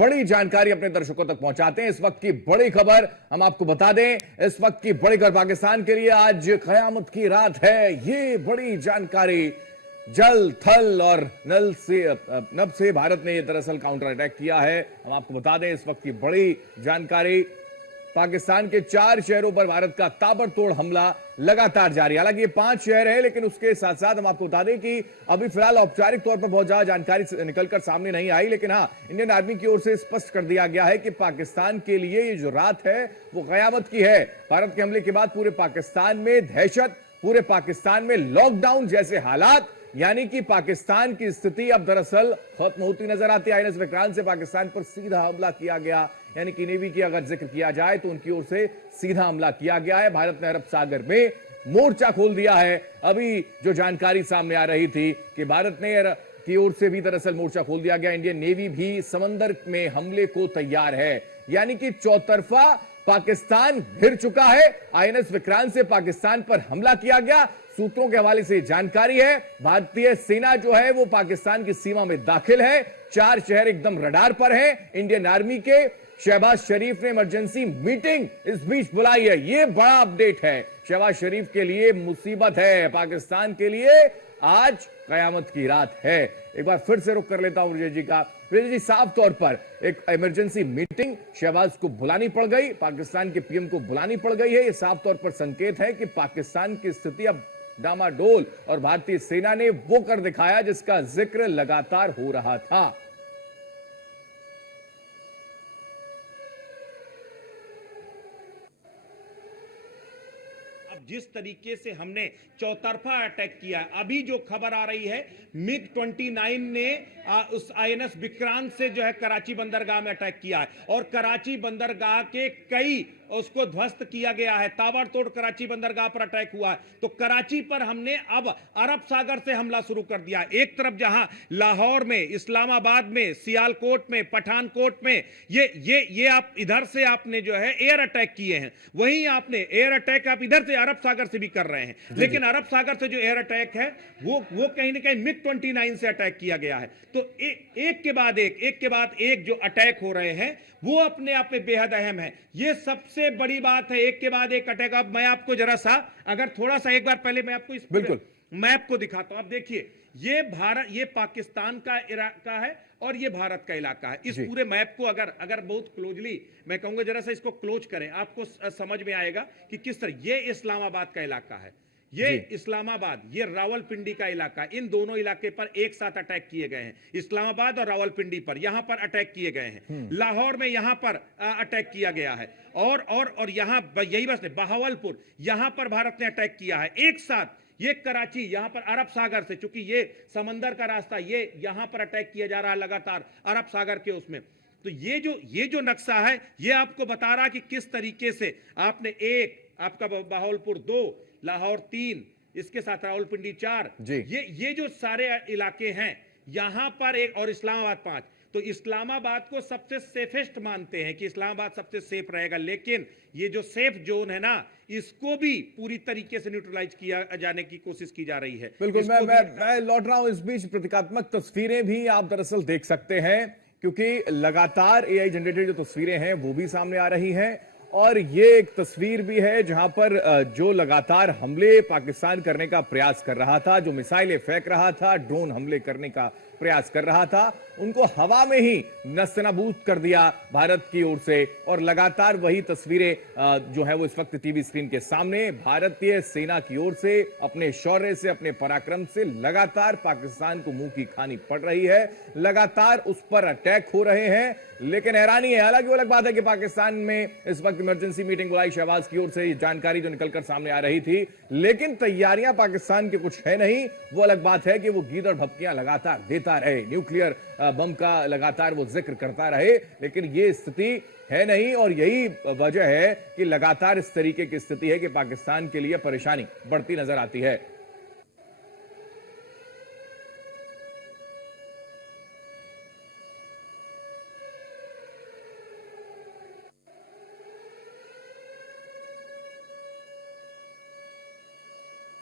बड़ी जानकारी अपने दर्शकों तक पहुंचाते हैं। इस वक्त की बड़ी खबर हम आपको बता दें, इस वक्त की बड़ी खबर पाकिस्तान के लिए आज कयामत की रात है। ये बड़ी जानकारी, जल थल और नभ से भारत ने यह दरअसल काउंटर अटैक किया है। हम आपको बता दें इस वक्त की बड़ी जानकारी, पाकिस्तान के 4 शहरों पर भारत का ताबड़तोड़ हमला लगातार जारी। हालांकि ये 5 शहर है, लेकिन उसके साथ साथ हम आपको बता दें कि अभी फिलहाल औपचारिक तौर पर बहुत ज्यादा जानकारी निकलकर सामने नहीं आई, लेकिन हाँ, इंडियन आर्मी की ओर से स्पष्ट कर दिया गया है कि पाकिस्तान के लिए ये जो रात है वो कयामत की है। भारत के हमले के बाद पूरे पाकिस्तान में दहशत, पूरे पाकिस्तान में लॉकडाउन जैसे हालात, यानी कि पाकिस्तान की स्थिति अब दरअसल खत्म होती नजर आती है। आईएनएस विक्रांत से पाकिस्तान पर सीधा हमला किया गया, यानी कि नेवी की अगर जिक्र किया जाए तो उनकी ओर से सीधा हमला किया गया है। भारत ने अरब सागर में मोर्चा खोल दिया है। अभी जो जानकारी सामने आ रही थी कि भारत ने की ओर से भी दरअसल मोर्चा खोल दिया गया। इंडियन नेवी भी समंदर में हमले को तैयार है, यानी कि चौतरफा पाकिस्तान घिर चुका है। आईएनएस विक्रांत से पाकिस्तान पर हमला किया गया। सूत्रों के हवाले से जानकारी है, भारतीय सेना जो है वो पाकिस्तान की सीमा में दाखिल है। 4 शहर एकदम रडार पर हैं। इंडियन आर्मी के शहबाज शरीफ ने इमरजेंसी मीटिंग इस बीच बुलाई है। यह बड़ा अपडेट है, शहबाज शरीफ के लिए मुसीबत है, पाकिस्तान के लिए आज कयामत की रात है। एक बार फिर से रुख कर लेता हूं विजय जी का। विजय जी, साफ तौर पर एक इमरजेंसी मीटिंग शहबाज को बुलानी पड़ गई, पाकिस्तान के पीएम को बुलानी पड़ गई है। यह साफ तौर पर संकेत है कि पाकिस्तान की स्थिति अब डामाडोल, और भारतीय सेना ने वो कर दिखाया जिसका जिक्र लगातार हो रहा था। जिस तरीके से हमने चौतरफा अटैक किया, अभी जो खबर आ रही है मिग 29 ने उस आईएनएस विक्रांत से जो है कराची बंदरगाह में अटैक किया है, और कराची बंदरगाह के कई उसको ध्वस्त किया गया है। ताबड़तोड़ कराची बंदरगाह पर अटैक हुआ है। तो कराची पर हमने अब अरब सागर से हमला शुरू कर दिया। एक तरफ जहां लाहौर में, इस्लामाबाद में, सियालकोट में, पठानकोट में ये आप इधर से आपने जो है एयर अटैक किए हैं, वहीं आपने एयर अटैक आप इधर से अरब सागर से भी कर रहे हैं। लेकिन अरब सागर से जो एयर अटैक है वो कहीं ना कहीं मिग 29 से अटैक किया गया है। तो एक के बाद एक जो अटैक हो रहे हैं वो अपने आप में बेहद अहम है। ये सबसे बड़ी बात है, एक के बाद एक अटैक। अब मैं आपको जरा सा, अगर थोड़ा सा एक बार पहले मैं आपको इस बिल्कुल मैप को दिखाता हूं। अब देखिए, ये पाकिस्तान का इलाका है और ये भारत का इलाका है। इस पूरे मैप को अगर बहुत क्लोजली मैं कहूंगा जरा सा इसको क्लोज करें, आपको समझ में आएगा कि किस तरह ये इस्लामाबाद का इलाका है, ये इस्लामाबाद, ये रावलपिंडी का इलाका। इन दोनों इलाके पर एक साथ अटैक किए गए हैं। इस्लामाबाद और रावलपिंडी पर यहां पर अटैक किए गए हैं। लाहौर में यहां पर अटैक किया गया है, और यहां यही बस नहीं, बहावलपुर यहां पर भारत ने अटैक किया है एक साथ। ये कराची यहां पर अरब सागर से, चूंकि ये समंदर का रास्ता, ये यहां पर अटैक किया जा रहा है लगातार अरब सागर के उसमें। तो ये जो नक्शा है ये आपको बता रहा है कि किस तरीके से आपने आपका बहावलपुर 2, लाहौर 3, इसके साथ रावलपिंडी 4, ये जो सारे इलाके हैं यहां पर और इस्लामाबाद 5। तो इस्लामाबाद को सबसे सेफेस्ट मानते हैं कि इस्लामाबाद सबसे सेफ रहेगा, लेकिन ये जो सेफ जोन है ना, इसको भी पूरी तरीके से न्यूट्रलाइज किया जाने की कोशिश की जा रही है। बिल्कुल, मैं लौट रहा हूं। इस बीच प्रतिकात्मक तस्वीरें भी आप दरअसल देख सकते हैं, क्योंकि लगातार एआई जनरेटेड जो तस्वीरें हैं वो भी सामने आ रही हैं, और ये एक तस्वीर भी है जहां पर जो लगातार हमले पाकिस्तान करने का प्रयास कर रहा था, जो मिसाइलें फेंक रहा था, ड्रोन हमले करने का प्रयास कर रहा था, उनको हवा में ही नस्तनाबूद कर दिया भारत की ओर से। और लगातार वही तस्वीरें जो है वो इस वक्त टीवी स्क्रीन के सामने, भारतीय सेना की ओर से अपने शौर्य से, अपने पराक्रम से लगातार पाकिस्तान को मुंह की खानी पड़ रही है, लगातार उस पर अटैक हो रहे हैं। लेकिन हैरानी है, हालांकि वो अलग बात है कि पाकिस्तान में इस वक्त इमरजेंसी मीटिंग बुलाई शहबाज की ओर से, जानकारी जो निकलकर सामने आ रही थी, लेकिन तैयारियां पाकिस्तान की कुछ है नहीं। वो अलग बात है कि वो गीदड़ भपकियां लगातार देता रहे, न्यूक्लियर बम का लगातार वो जिक्र करता रहे, लेकिन ये स्थिति है नहीं। और यही वजह है कि लगातार इस तरीके की स्थिति है कि पाकिस्तान के लिए परेशानी बढ़ती नजर आती है।